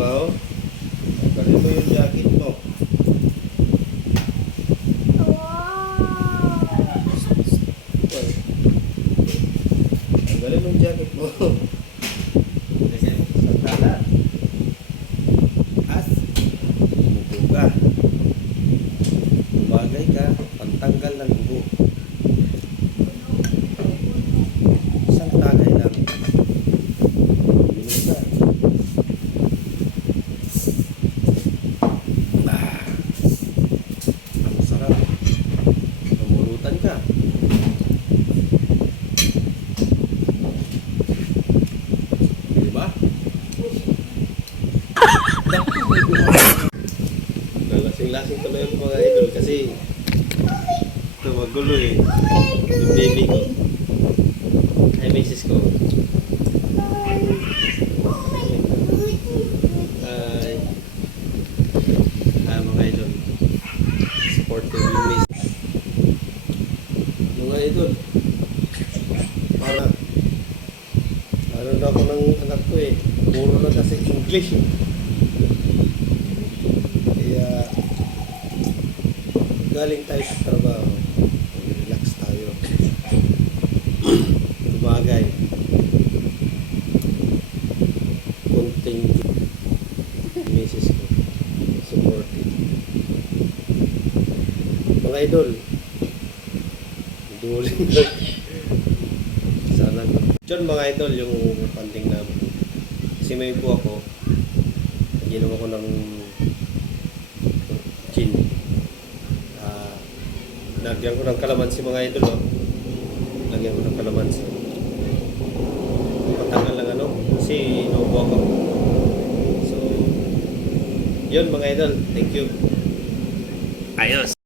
trabaho. Tanggalin mo yung jacket mo. Tanggalin mo yung jacket mo. Sandala. As. Umupo ka. Umagay ka. Pantanggal ng ubo. Isang tagay lang. Minum ka. Ang sarap. Namulutan ka. Diba? Lasing-lasing tuloy yung mga idol kasi ito magulo eh. Yung baby ko. Ay, misis ko. Mga idol. Supportive yung misis. Mga idol. Ano na ako ng anak ko eh. Puro na kasi English eh. Kaya galing tayo sa trabaho. Relax tayo. Tumagay. Konting misis ko. Supportive. Mga idol. Duling sana John, mga idol, yung funding namin. Kasi may po ako. Ginawa ko ng gin. Lagyan ko ng kalamansi, mga idol. Lagyan ko ng kalamansi. Patanggal lang ano. Kasi inuubo ako. So, yun mga idol. Thank you. Ayos.